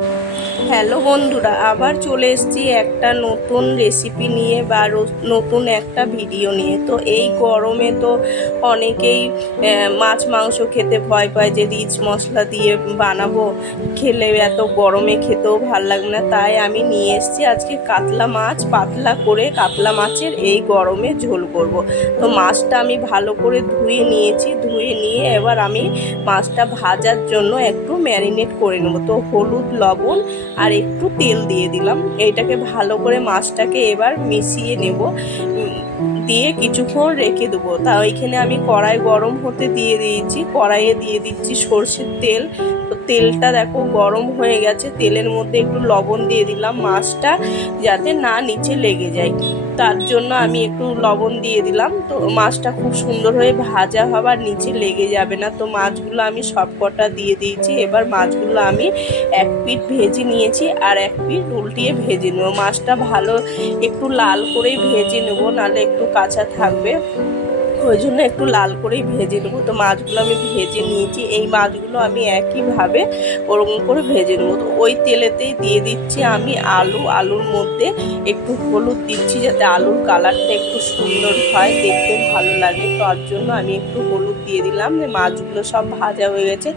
you hello বন্ধুরা, আবার চলে এসেছি একটা নতুন রেসিপি নিয়ে বা নতুন একটা ভিডিও নিয়ে। তো এই গরমে তো অনেকেই মাছ, মাংস খেতে ভয় পায় যে রিচ মশলা দিয়ে বানাবো। খেলে এত গরমে খেতেও ভালো লাগবে না, তাই আমি নিয়ে এসেছি আজকে কাতলা মাছ, পাতলা করে কাতলা মাছের এই গরমে ঝোল করব। তো মাছটা আমি ভালো করে ধুয়ে নিয়েছি, ধুয়ে নিয়ে এবার আমি মাছটা ভাজার জন্য একটু ম্যারিনেট করে নেব। তো হলুদ, লবণ আর একটু তেল দিয়ে দিলাম। এইটাকে ভালো করে মাছটাকে এবার মিশিয়ে নেব। দিয়ে কিছুক্ষণ রেখে দেবো। তা ওইখানে আমি কড়াই গরম হতে দিয়ে দিয়েছি। কড়াইয়ে দিয়ে দিচ্ছি সর্ষের তেল। তো তেলটা দেখো গরম হয়ে গেছে, তেলের মধ্যে একটু লবণ দিয়ে দিলাম মাছটা যাতে না নিচে লেগে যায়। তার জন্য আমি একটু লবণ দিয়ে দিলাম। তো মাছটা খুব সুন্দর হয়ে ভাজা হবার নিচে লেগে যাবে না। তো মাছগুলো আমি সব কটা দিয়ে দিয়েছি। এবার মাছগুলো আমি এক পিঠ ভেজে নিয়েছি আর এক পিঠ উল্টিয়ে ভেজে নেব। মাছটা ভালো একটু লাল করেই ভেজে নেব, নাহলে একটু কাঁচা থাকবে। ওই জন্য একটু লাল করেই ভেজে নেব। তো মাছগুলো আমি ভেজে নিয়েছি। এই মাছগুলো আমি একইভাবে ওরকম করে ভেজে নেব। তো ওই তেলেতেই দিয়ে দিচ্ছি আমি আলু। আলুর মধ্যে একটু হলুদ দিচ্ছি যাতে আলুর কালারটা একটু সুন্দর হয়, দেখতে ভালো লাগে। তার জন্য আমি একটু হলুদ দিয়ে দিলাম। যে মাছগুলো সব ভাজা হয়ে গেছে।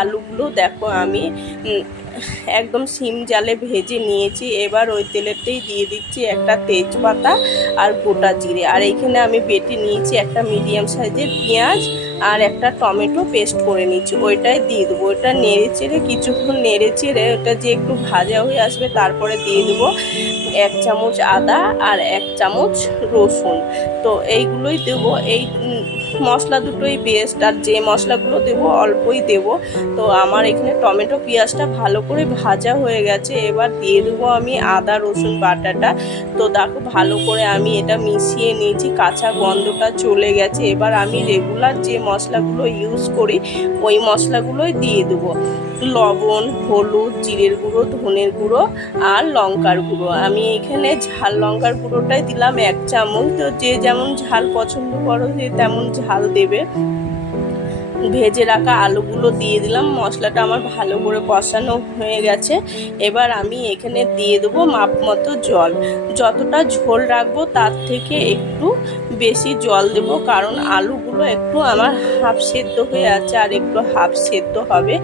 আলুগুলো দেখো আমি একদম শিম জালে ভেজে নিয়েছি। এবার ওই তেলেতেই দিয়ে দিচ্ছি একটা তেজপাতা আর গোটা জিরে। আর এইখানে আমি বেটে নিয়েছি একটা মিডিয়াম সাইজের পেঁয়াজ আর একটা টমেটো পেস্ট করে নিচ্ছি ওইটাই দিয়ে দেবো। ওইটা নেড়ে চেড়ে কিছুক্ষণ নেড়ে চেড়ে ওটা যে একটু ভাজা হয়ে আসবে তারপরে দিয়ে দেবো এক চামচ আদা আর এক চামচ রসুন। তো এইগুলোই দেবো, এই মশলা দুটোই বেস্ট আর যে মশলাগুলো দেবো অল্পই দেবো। তো আমার এখানে টমেটো পেঁয়াজটা ভালো করে ভাজা হয়ে গেছে, এবার দিয়ে দেবো আমি আদা, রসুন বাটাটা। তো দেখো ভালো করে আমি এটা মিশিয়ে নিয়েছি, কাঁচা গন্ধটা চলে গেছে। এবার আমি রেগুলার যে মশলাগুলো ইউজ করি, ওই মশলাগুলোই দিয়ে দেবো। লবণ, হলুদ, জিরের গুঁড়ো, ধনের গুঁড়ো আর লঙ্কার গুঁড়ো। আমি এখানে ঝাল, লঙ্কার গুঁড়োটাই দিলাম এক চামচ। তো যে যেমন ঝাল পছন্দ করো যে তেমন ঝাল দেবে। ভেজে রাখা আলুগুলো দিয়ে দিলাম। মশলাটা আমার ভালো করে কষানো হয়ে গেছে। এবার আমি এখানে দিয়ে দেবো মাপ মতো জল। যতটা ঝোল রাখব তার থেকে একটু বেশি জল দেব, কারণ আলুগুলো একটু আমার হাফ সেদ্ধ হয়ে আছে আর একটু হাফ সেদ্ধ হবে।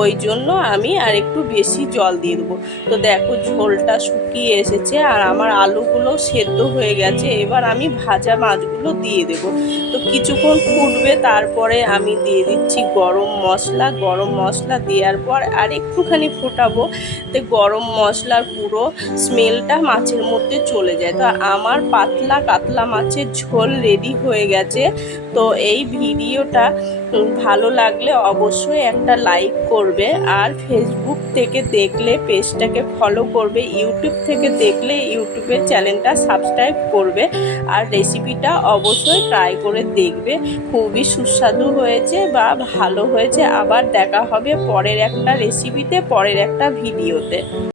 ওই জন্য আমি আর একটু বেশি জল দিয়ে দেবো। তো দেখো ঝোলটা শুকিয়ে এসেছে আর আমার আলুগুলো সেদ্ধ হয়ে গেছে। এবার আমি ভাজা মাছগুলো দিয়ে দেবো। তো কিছুক্ষণ ফুটবে, তারপরে আমি দিয়ে দিচ্ছি গরম মশলা গরম মশলা দেওয়ার পর আর একটুখানি ফোটাবো। তো গরম মশলার পুরো স্মেলটা মাছের মধ্যে চলে যায়। তো আমার পাতলা কাতলা মাছের ঝোল রেডি হয়ে গেছে। তো এই ভিডিওটা ভালো লাগলে অবশ্যই একটা লাইক করবে আর ফেসবুক থেকে দেখলে পেজটাকে ফলো করবে ইউটিউব থেকে দেখলে ইউটিউবের চ্যানেলটা সাবস্ক্রাইব করবে আর রেসিপিটা অবশ্যই ট্রাই করে দেখবে। খুবই সুস্বাদু হয়েছে বা ভালো হয়েছে। আবার দেখা হবে পরের একটা রেসিপিতে পরের একটা ভিডিওতে